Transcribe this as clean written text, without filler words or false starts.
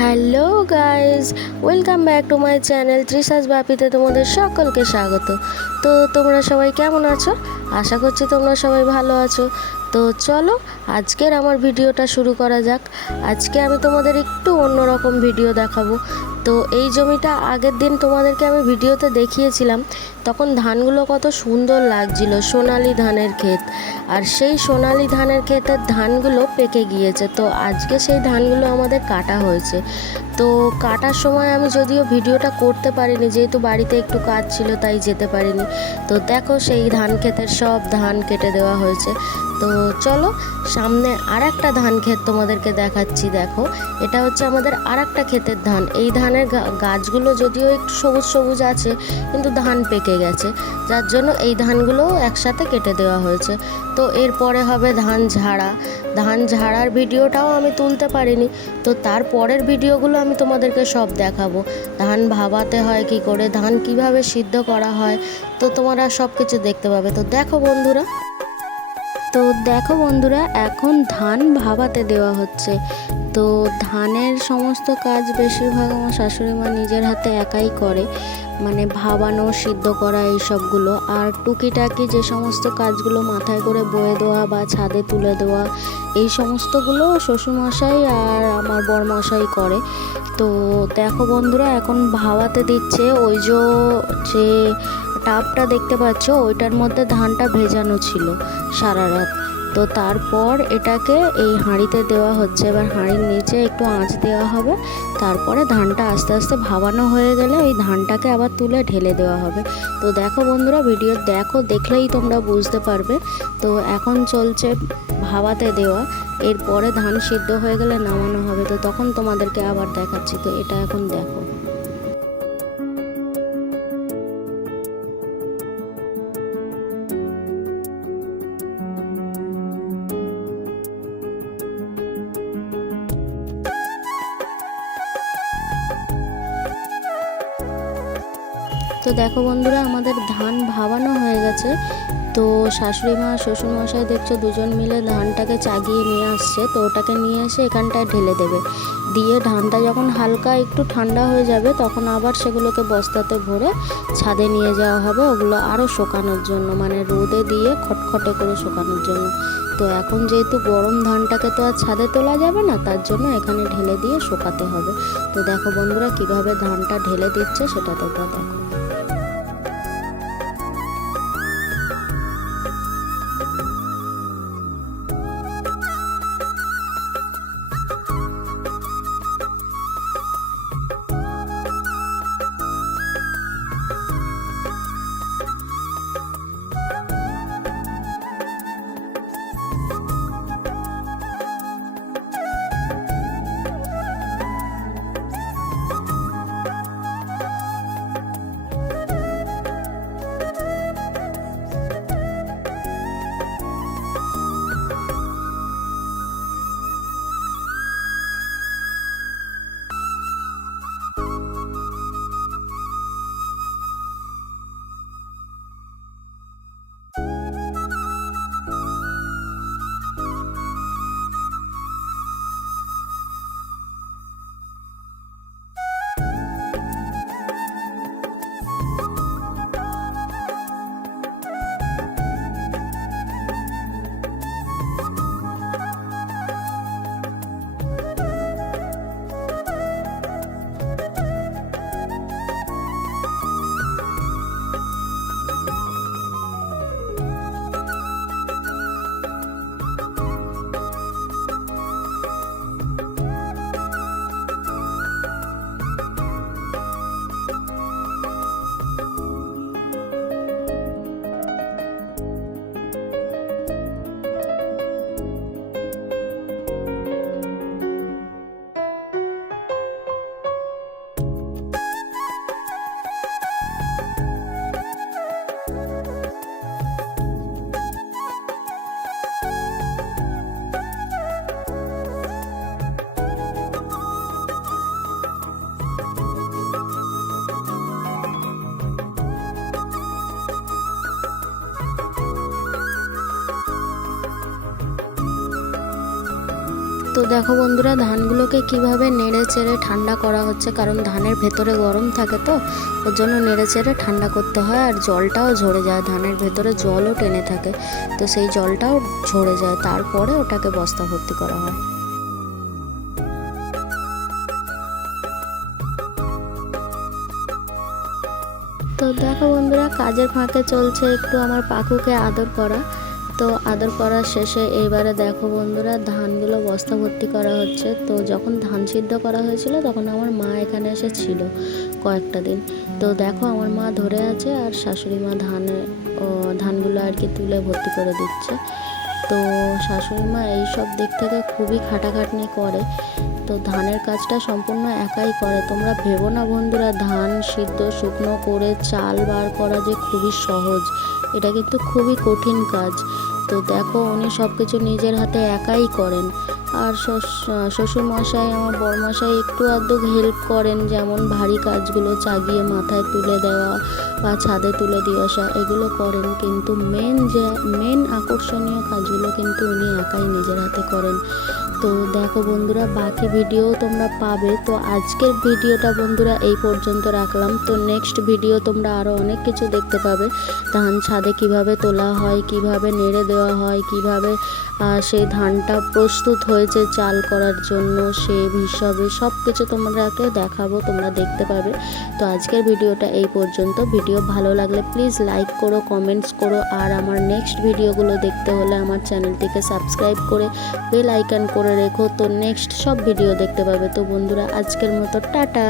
Hello guys, welcome back to my channel Trisha's বাপিতে তোমাদের সকলকে স্বাগত। তো তোমরা সবাই কেমন আছো? আশা করছি তোমরা সবাই ভালো আছো। তো চলো আজকের আমার ভিডিওটা শুরু করা যাক। আজকে আমি তোমাদের একটু অন্যরকম ভিডিও দেখাবো। তো এই জমিটা আগের দিন তোমাদেরকে আমি ভিডিওতে দেখিয়েছিলাম, তখন ধানগুলো কত সুন্দর লাগছিল, সোনালি ধানের ক্ষেত। আর সেই সোনালি ধানের ক্ষেতের ধানগুলো পেকে গিয়েছে। তো আজকে সেই ধানগুলো আমাদের কাটা হয়েছে। তো কাটার সময় আমি যদিও ভিডিওটা করতে পারিনি, যেহেতু বাড়িতে একটু কাজ ছিল তাই যেতে পারিনি। তো দেখো সেই ধান ক্ষেতের সব ধান কেটে দেওয়া হয়েছে। তো চলো সামনে আর একটা ধান ক্ষেত তোমাদেরকে দেখাচ্ছি। দেখো, এটা হচ্ছে আমাদের আর একটা ক্ষেতের ধান। এই ধানের গাছগুলো যদিও একটু সবুজ সবুজ আছে, কিন্তু ধান পেকে গেছে, যার জন্য এই ধানগুলোও একসাথে কেটে দেওয়া হয়েছে। তো এরপরে হবে ধান ঝাড়া। ধান ঝাড়ার ভিডিওটাও আমি তুলতে পারিনি, তো তার পরের ভিডিওগুলো আমি তোমাদেরকে সব দেখাবো। ধান ভাবাতে হয় কি করে, ধান কিভাবে সিদ্ধ করা হয়, তো তোমরা সব কিছু দেখতে পাবে। তো দেখো বন্ধুরা, এখন ধান ভাবাতে দেওয়া হচ্ছে। তো ধানের সমস্ত কাজ বেশিরভাগ আমার শাশুড়ি মা নিজের হাতে একাই করে, মানে ভাবানো, সিদ্ধ করা এইসবগুলো। আর টুকিটাকি যে সমস্ত কাজগুলো মাথায় করে বয়ে দেওয়া বা ছাদে তুলে দেওয়া, এই সমস্তগুলো শ্বশুরমশাই আর আমার বরমশাই করে। তো দেখো বন্ধুরা, এখন ভাবাতে দিচ্ছে। ওই যে টাবটা দেখতে পাচ্ছ, ওইটার মধ্যে ধানটা ভেজানো ছিল সারা রাত। তো তারপর এটাকে এই হাঁড়িতে দেওয়া হচ্ছে। এবার হাঁড়ির নিচে একটু আঁচ দেওয়া হবে, তারপরে ধানটা আস্তে আস্তে ভাবানো হয়ে গেলে ওই ধানটাকে আবার তুলে ঢেলে দেওয়া হবে। তো দেখো বন্ধুরা, ভিডিও দেখলেই তোমরা বুঝতে পারবে। তো এখন চলছে ভাবাতে দেওয়া, এরপরে ধান সিদ্ধ হয়ে গেলে নামানো হবে। তো তখন তোমাদেরকে আবার দেখাচ্ছি। তো এটা এখন দেখো। তো দেখো বন্ধুরা, আমাদের ধান ভাবানো হয়ে গেছে। তো শাশুড়ি মা শ্বশুরমশাই দেখছো দুজন মিলে ধানটাকে চাগিয়ে নিয়ে আসছে। তো ওটাকে নিয়ে এসে এখানটায় ঢেলে দেবে, দিয়ে ধানটা যখন হালকা একটু ঠান্ডা হয়ে যাবে তখন আবার সেগুলোকে বস্তাতে ভরে ছাদে নিয়ে যাওয়া হবে, ওগুলো আরও শুকানোর জন্য, মানে রোদে দিয়ে খটখটে করে শুকানোর জন্য। তো এখন যেহেতু গরম ধানটাকে তো আর ছাদে তোলা যাবে না, তার জন্য এখানে ঢেলে দিয়ে শুকাতে হবে। তো দেখো বন্ধুরা, কিভাবে ধানটা ঢেলে দিচ্ছে সেটা তোমরা দেখো। তো দেখো বন্ধুরা, ধানগুলোকে কিভাবে নেড়ে চেড়ে ঠান্ডা করা হচ্ছে, কারণ ধানের ভেতরে গরম থাকে তো ওর জন্য নেড়ে চেড়ে ঠান্ডা করতে হয়। আর জলটাও ঝরে যায়, ধানের ভেতরে জলও টেনে থাকে, তো সেই জলটাও ঝরে যায়, তারপরে ওটাকে বস্তা ভর্তি করা হয়। তো দেখো বন্ধুরা, কাজের ফাঁকে চলছে একটু আমার পাখুকে আদর করা। তো আদর করার শেষে এবারে দেখো বন্ধুরা, ধানগুলো বস্তা ভর্তি করা হচ্ছে। তো যখন ধান সিদ্ধ করা হয়েছিল তখন আমার মা এখানে এসেছিল কয়েকটা দিন। তো দেখো আমার মা ধরে আছে আর শাশুড়ি মা ধানগুলো আর কি তুলে ভর্তি করে দিচ্ছে। তো শাশুড়ি মা এইসব দিক থেকে খুবই খাটাখাটনি করে, তো ধানের কাজটা সম্পূর্ণ একাই করে। তোমরা ভেবো না বন্ধুরা, ধান সিদ্ধ শুকনো করে চাল বার করা যে খুবই সহজ, এটা কিন্তু খুবই কঠিন কাজ। তো দেখো উনি সব কিছু নিজের হাতে একাই করেন। আর শ্বশুরমশাই, আমার বড়মশাই একটু আধটু হেল্প করেন, যেমন ভারী কাজগুলো চাগিয়ে মাথায় তুলে দেওয়া বা ছাদে তুলে দিয়ে আসা, এগুলো করেন। কিন্তু মেন আকর্ষণীয় কাজগুলো কিন্তু উনি একাই নিজের হাতে করেন। তো দেখো বন্ধুরা, বাকি ভিডিও তোমরা পাবে। তো আজকের ভিডিওটা বন্ধুরা এই পর্যন্ত রাখলাম। তো নেক্সট ভিডিও তোমরা আরও অনেক কিছু দেখতে পাবে। ধান ছাদে কিভাবে তোলা হয়, কিভাবে নেড়ে দেওয়া হয়, কিভাবে সেই ধানটা প্রস্তুত হয়েছে চাল করার জন্য, সে হিসাবে সব কিছু তোমরাকে দেখাবো, তোমরা দেখতে পাবে। তো আজকের ভিডিওটা এই পর্যন্ত। ভিডিও ভালো লাগলে প্লিজ লাইক করো, কমেন্টস করো। আর আমার নেক্সট ভিডিওগুলো দেখতে হলে আমার চ্যানেলটিকে সাবস্ক্রাইব করে বেল আইকন করে রেখো। তো নেক্সট সব ভিডিও দেখতে পাবে। তো বন্ধুরা, আজকের মতো টাটা।